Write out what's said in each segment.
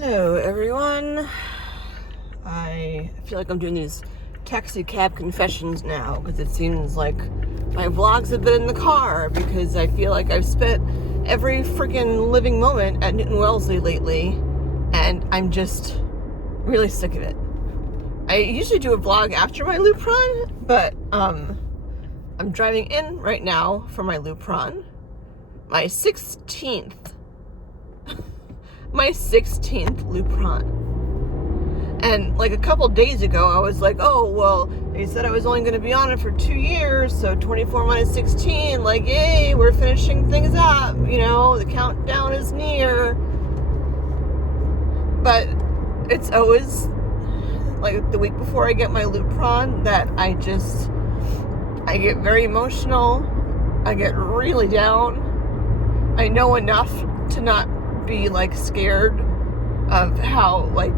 Hello everyone. I feel like I'm doing these taxi cab confessions now because it seems like my vlogs have been in the car because I feel like I've spent every freaking living moment at Newton Wellesley lately and I'm just really sick of it. I usually do a vlog after my Lupron, but I'm driving in right now for my Lupron. My 16th Lupron. And like a couple days ago, I was like, oh, well, they said I was only going to be on it for 2 years, so 24 minus 16, like, yay, we're finishing things up, you know, the countdown is near. But it's always, like, the week before I get my Lupron that I get very emotional, I get really down. I know enough to not be like scared of how like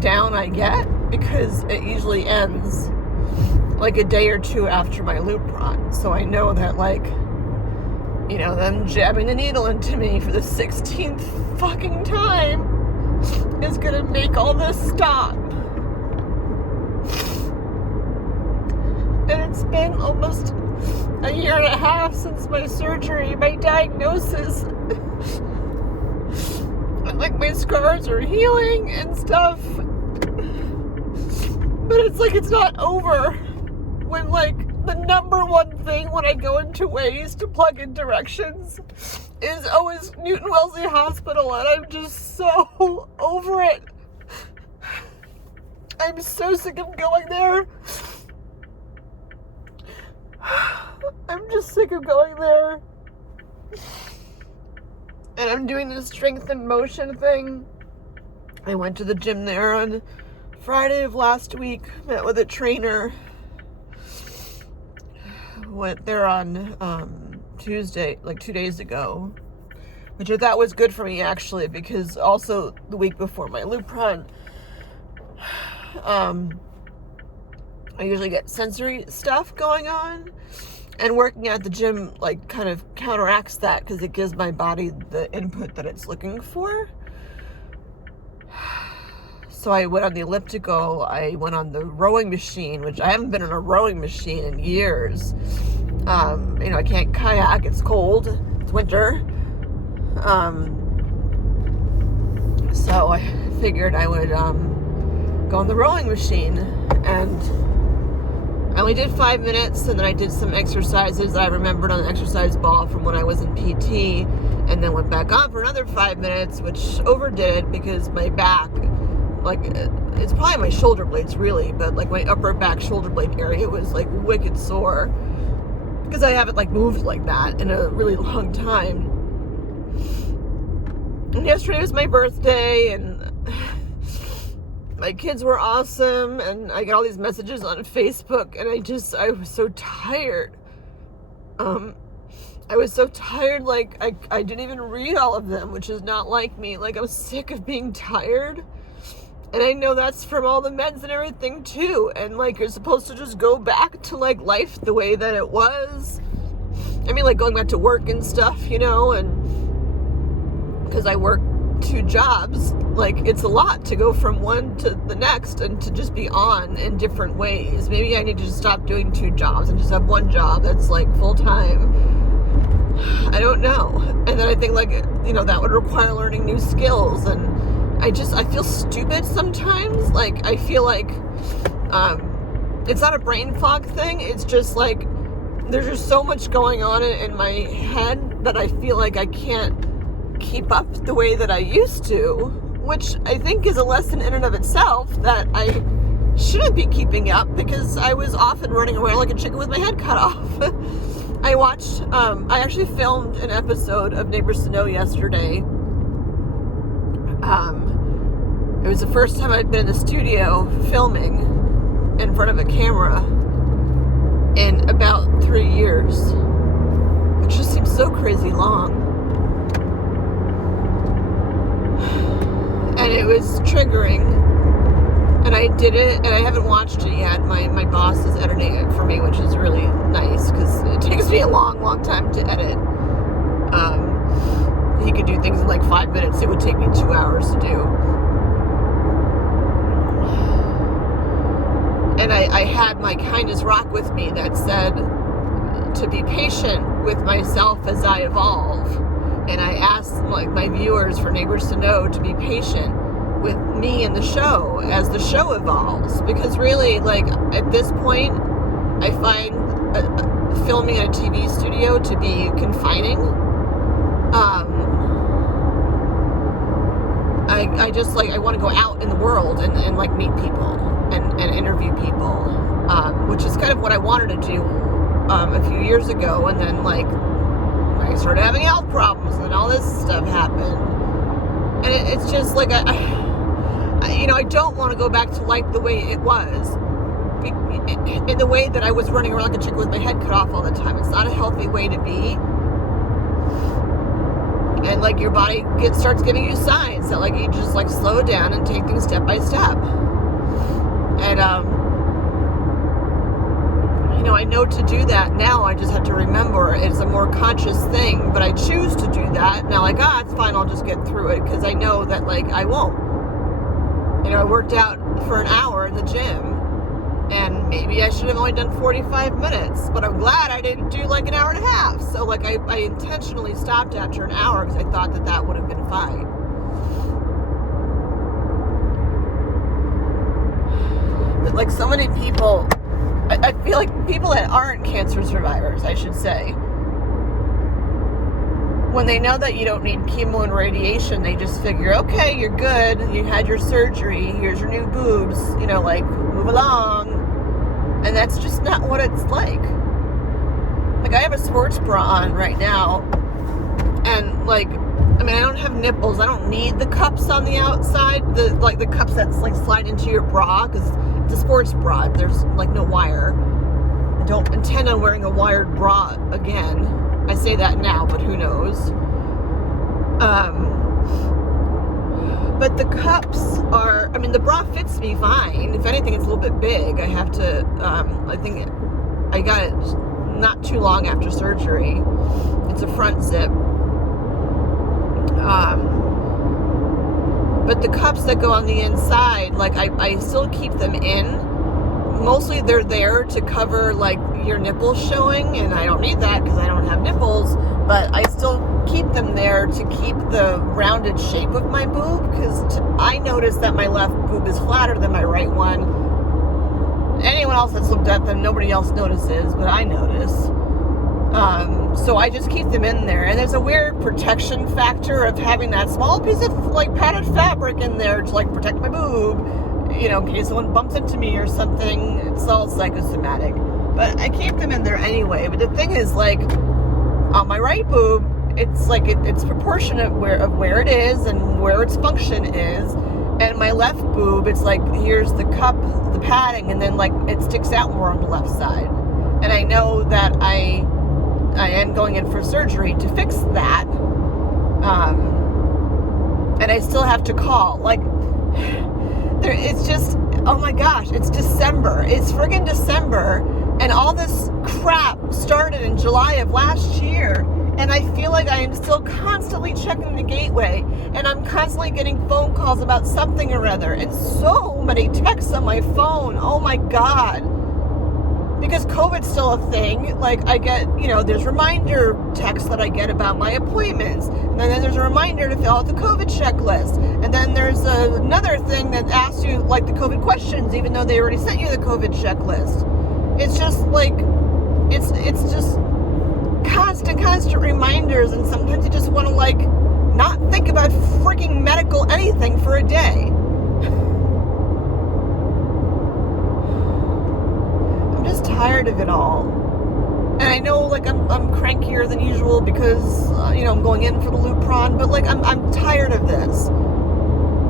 down I get because it usually ends like a day or two after my Lupron. So I know that, like, you know, them jabbing the needle into me for the 16th fucking time is gonna make all this stop. And it's been almost a year and a half since my surgery, my diagnosis. And like my scars are healing and stuff. But it's like it's not over when like the number one thing when I go into Waze to plug in directions is always Newton Wellesley Hospital, and I'm just so over it. I'm so sick of going there. I'm just sick of going there. And I'm doing this strength and motion thing. I went to the gym there on Friday of last week, met with a trainer. Went there on Tuesday, like 2 days ago, which I thought was good for me actually, because also the week before my Lupron, I usually get sensory stuff going on, and working at the gym like kind of counteracts that because it gives my body the input that it's looking for. So I went on the elliptical, I went on the rowing machine, which I haven't been on a rowing machine in years. You know, I can't kayak, it's cold, it's winter. So I figured I would go on the rowing machine, and I only did 5 minutes, and then I did some exercises that I remembered on the exercise ball from when I was in PT, and then went back on for another 5 minutes, which overdid it because my back, like, it's probably my shoulder blades really, but like my upper back shoulder blade area was like wicked sore because I haven't like moved like that in a really long time. And yesterday was my birthday, and my kids were awesome, and I got all these messages on Facebook, and I was so tired. I was so tired, like, I didn't even read all of them, which is not like me. Like, I'm sick of being tired, and I know that's from all the meds and everything, too, and, like, you're supposed to just go back to, like, life the way that it was. I mean, like, going back to work and stuff, you know, and because I work 2 jobs, like, it's a lot to go from one to the next and to just be on in different ways. Maybe I need to just stop doing 2 jobs and just have 1 job that's like full-time. I don't know. And then I think, like, you know, that would require learning new skills, and I feel stupid sometimes. Like, I feel like it's not a brain fog thing, it's just like there's just so much going on in my head that I feel like I can't keep up the way that I used to, which I think is a lesson in and of itself that I shouldn't be keeping up, because I was often running around like a chicken with my head cut off. I actually filmed an episode of Neighbors to Know yesterday. It was the first time I'd been in the studio filming in front of a camera in about 3 years, which just seems so crazy long. And it was triggering, and I did it, and I haven't watched it yet. My boss is editing it for me, which is really nice, because it takes me a long time to edit. he could do things in like 5 minutes, it would take me 2 hours to do. And I had my kindness rock with me that said to be patient with myself as I evolve. And I asked like my viewers, for Neighbors to Know, to be patient with me and the show as the show evolves. Because really, like, at this point, I find filming in a TV studio to be confining. I just, like, I want to go out in the world and like, meet people and interview people, which is kind of what I wanted to do a few years ago. And then, like, I started having health problems and all this stuff happened. And it's just, like, I don't want to go back to life the way it was. In the way that I was running around like a chicken with my head cut off all the time. It's not a healthy way to be. And, like, your body starts giving you signs that, like, you just, like, slow down and take things step by step. And, I know to do that now. I just have to remember it's a more conscious thing, but I choose to do that. Now, like, it's fine, I'll just get through it, because I know that, like, I won't. I worked out for an hour in the gym, and maybe I should have only done 45 minutes, but I'm glad I didn't do, like, an hour and a half. So, like, I intentionally stopped after an hour because I thought that would have been fine. But, like, so many people, I feel like people that aren't cancer survivors, I should say, when they know that you don't need chemo and radiation, they just figure, okay, you're good, you had your surgery, here's your new boobs, like, move along. And that's just not what it's like. Like, I have a sports bra on right now, and, like, I don't have nipples. I don't need the cups on the outside, the cups that, like, slide into your bra, because it's a sports bra. There's, like, no wire. I don't intend on wearing a wired bra again. I say that now, but who knows? But the cups are, the bra fits me fine. If anything, it's a little bit big. I have to, I think I got it not too long after surgery. It's a front zip. But the cups that go on the inside, like, I still keep them in. Mostly they're there to cover, like, your nipples showing, and I don't need that because I don't have nipples, but I still keep them there to keep the rounded shape of my boob, because I notice that my left boob is flatter than my right one. Anyone else that's looked at them, nobody else notices, but I notice. So I just keep them in there, and there's a weird protection factor of having that small piece of, like, padded fabric in there to, like, protect my boob, in case someone bumps into me or something. It's all psychosomatic. But I keep them in there anyway. But the thing is, like, on my right boob, it's like it's proportionate where it is and where its function is. And my left boob, it's like, here's the cup, the padding, and then, like, it sticks out more on the left side. And I know that I am going in for surgery to fix that. And I still have to call. Like, it's just, oh my gosh, it's December. It's friggin' December. And all this crap started in July of last year. And I feel like I am still constantly checking the gateway. And I'm constantly getting phone calls about something or other. And so many texts on my phone. Oh my God. Because COVID's still a thing. Like, I get, there's reminder texts that I get about my appointments. And then there's a reminder to fill out the COVID checklist. And then there's another thing that asks you, like, the COVID questions, even though they already sent you the COVID checklist. It's just, like, it's just constant reminders. And sometimes you just want to, like, not think about freaking medical anything for a day. Tired of it all. And I know, like, I'm crankier than usual because I'm going in for the Lupron, but, like, I'm tired of this.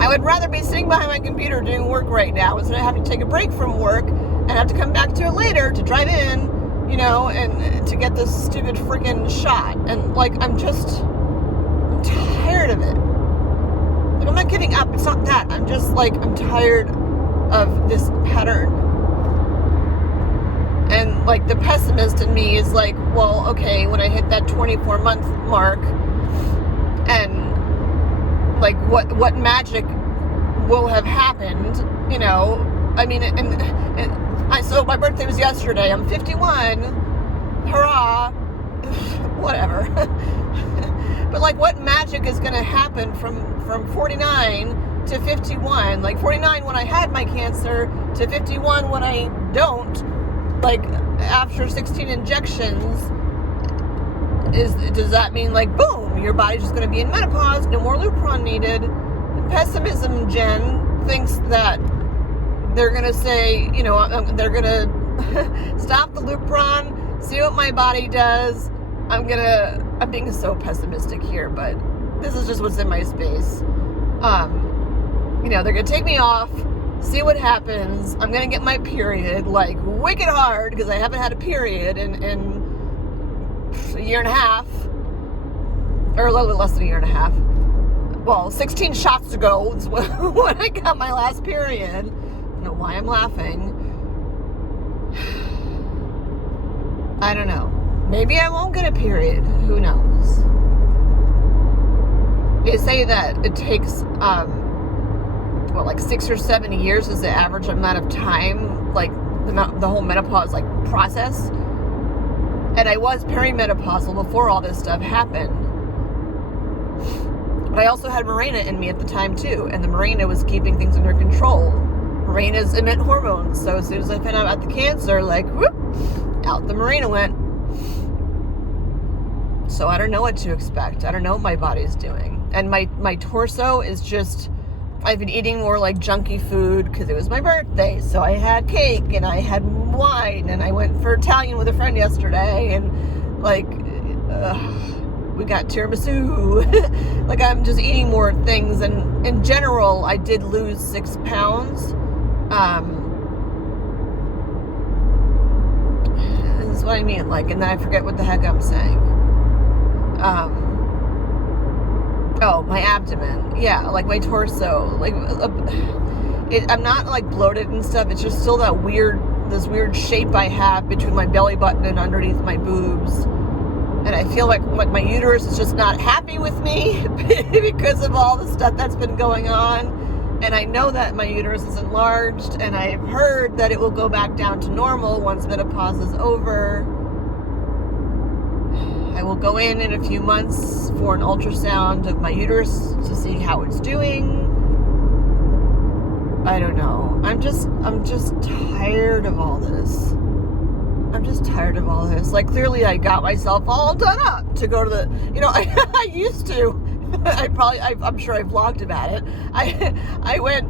I would rather be sitting behind my computer doing work right now instead of having to take a break from work and have to come back to it later to drive in, and to get this stupid freaking shot. And, like, I'm tired of it. Like, I'm not giving up. It's not that. I'm just, like, I'm tired of this pattern. And, like, the pessimist in me is like, well, okay, when I hit that 24-month mark and like what magic will have happened, you know. I mean, so my birthday was yesterday. I'm 51. Hurrah. Whatever. But like, what magic is going to happen from 49 to 51? Like 49 when I had my cancer to 51 when I don't. Like after 16 injections, does that mean like boom, your body's just going to be in menopause, no more Lupron needed? Pessimism Jen thinks that they're going to say, you know, they're going to stop the Lupron, see what my body does. I'm being so pessimistic here, but this is just what's in my space. You know, they're going to take me off, see what happens. I'm going to get my period, like, wicked hard, because I haven't had a period in a year and a half, or a little bit less than a year and a half. Well, 16 shots ago was when I got my last period. I don't know why I'm laughing. I don't know. Maybe I won't get a period. Who knows? They say that it takes, like 6 or 7 years is the average amount of time, like the whole menopause like process. And I was perimenopausal before all this stuff happened. But I also had Mirena in me at the time too, and the Mirena was keeping things under control. Mirenas emit hormones, so as soon as I found out about the cancer, like, whoop, out the Mirena went. So I don't know what to expect. I don't know what my body's doing. And my torso is just, I've been eating more like junky food because it was my birthday. So I had cake and I had wine and I went for Italian with a friend yesterday and like, we got tiramisu. Like I'm just eating more things. And in general, I did lose 6 pounds. This is what I mean. Like, and then I forget what the heck I'm saying. My abdomen. Yeah, like my torso. Like, I'm not like bloated and stuff. It's just still this weird shape I have between my belly button and underneath my boobs. And I feel like my uterus is just not happy with me because of all the stuff that's been going on. And I know that my uterus is enlarged, and I've heard that it will go back down to normal once menopause is over. I will go in a few months for an ultrasound of my uterus to see how it's doing. I don't know. I'm just tired of all this. I'm just tired of all this. Like, clearly I got myself all done up to go to the, you know, I used to. I'm sure I vlogged about it. I went,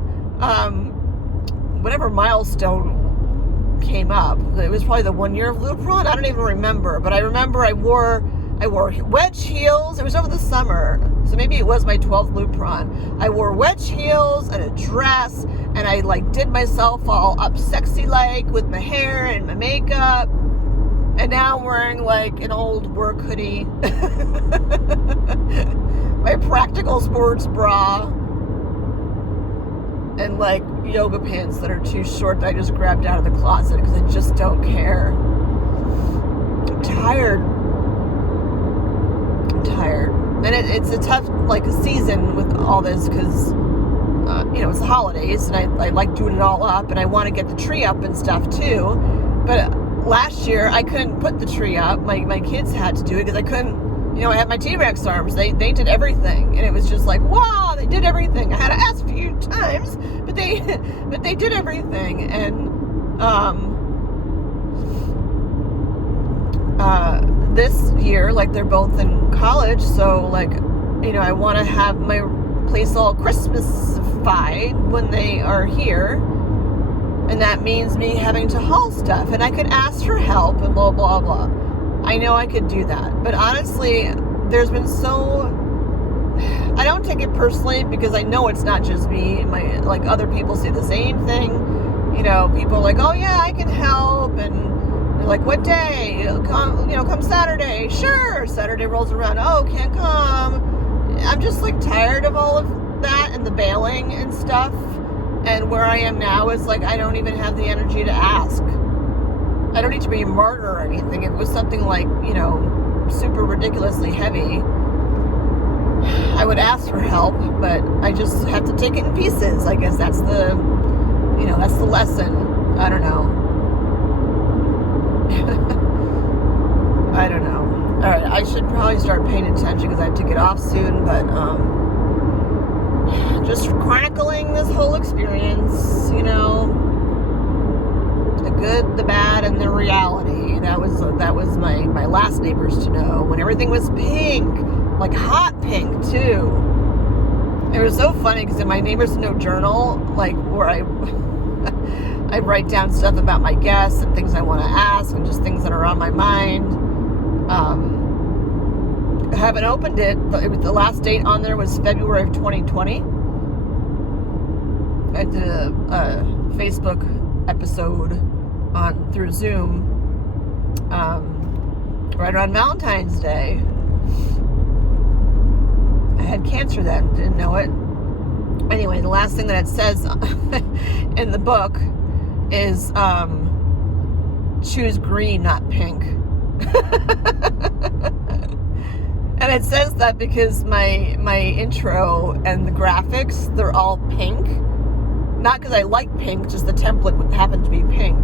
whatever milestone came up. It was probably the 1 year of Lupron. I don't even remember, but I remember I wore wedge heels. It was over the summer, so maybe it was my 12th Lupron. I wore wedge heels and a dress, and I like did myself all up sexy like with my hair and my makeup. And now I'm wearing like an old work hoodie, my practical sports bra, and like yoga pants that are too short that I just grabbed out of the closet because I just don't care. I'm tired. And it's a tough like season with all this because you know, it's the holidays and I like doing it all up and I want to get the tree up and stuff too. But last year I couldn't put the tree up. My kids had to do it because I couldn't, you know, I had my T-Rex arms. They did everything, and it was just like, wow, they did everything. I had to ask a few times, but they did everything. And this year, like, they're both in college, so like, you know, I want to have my place all Christmas-fied when they are here, and that means me having to haul stuff, and I could ask for help and blah blah blah. I know I could do that, but honestly, there's been I don't take it personally because I know it's not just me. Like other people say the same thing. You know, people are like, oh yeah, I can help, and they're like, what day? Come Saturday. Sure. Saturday rolls around. Oh, can't come. I'm just like tired of all of that and the bailing and stuff. And where I am now is like, I don't even have the energy to ask. I don't need to be a martyr or anything. If it was something like, you know, super ridiculously heavy, I would ask for help, but I just have to take it in pieces. I guess that's the lesson. I don't know. I don't know. All right, I should probably start paying attention because I have to get off soon, but just chronicling this whole experience, the good, the bad, and the reality. That was my last neighbors to know, when everything was pink, like hot pink too. It was so funny because in my neighbors to know journal, like where I write down stuff about my guests and things I want to ask and just things that are on my mind. I haven't opened it. The last date on there was February of 2020. I did a Facebook episode through Zoom right around Valentine's Day. I had cancer then, didn't know it. Anyway, the last thing that it says in the book is choose green, not pink. And it says that because my intro and the graphics, they're all pink. Not because I like pink, just the template would happen to be pink.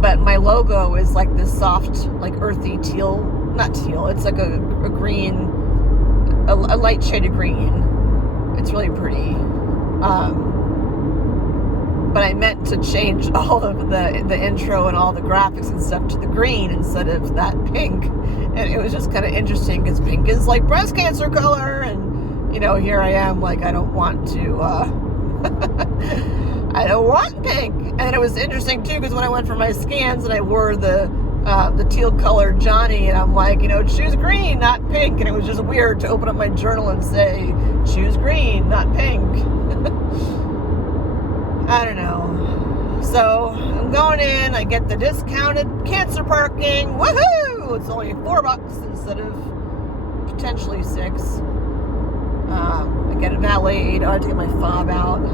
But my logo is like this soft, like earthy teal, not teal, it's like a green, a light shade of green. It's really pretty. But I meant to change all of the intro and all the graphics and stuff to the green instead of that pink. And it was just kind of interesting because pink is like breast cancer color. And, here I am, like, I don't want to, I don't want pink. And it was interesting too because when I went for my scans and I wore the teal colored Johnny, and I'm like, choose green, not pink. And it was just weird to open up my journal and say, choose green, not pink. I don't know. So I'm going in, I get the discounted cancer parking. Woohoo! It's only $4 instead of potentially $6. I get it valeted. I have to get my fob out.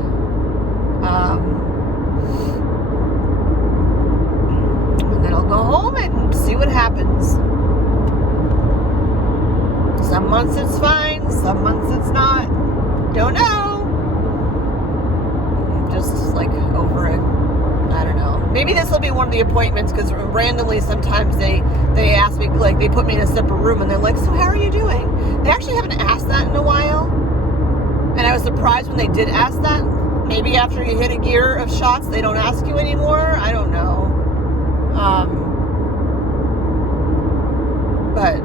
And then I'll go home and see what happens. Some months it's fine, some months it's not. Don't know. Just like over it. I don't know. Maybe this will be one of the appointments because randomly sometimes they ask me, like they put me in a separate room and they're like, so how are you doing? They actually haven't asked that in a while. And I was surprised when they did ask that. Maybe after you hit a gear of shots, they don't ask you anymore. I don't know. But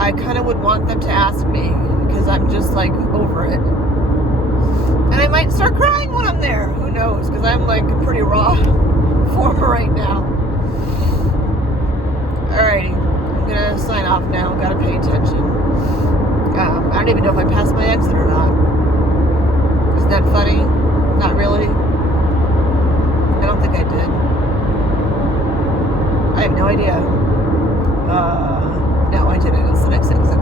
I kind of would want them to ask me because I'm just like over it. And I might start crying when I'm there. Who knows? Because I'm like a pretty raw form right now. Alrighty. I'm going to sign off now. Got to pay attention. I don't even know if I passed my exit or not. Isn't that funny? Not really. I don't think I did. I have no idea. No, I didn't. It's the next exit.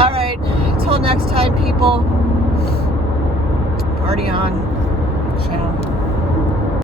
Alright. Until next time, people. Party on.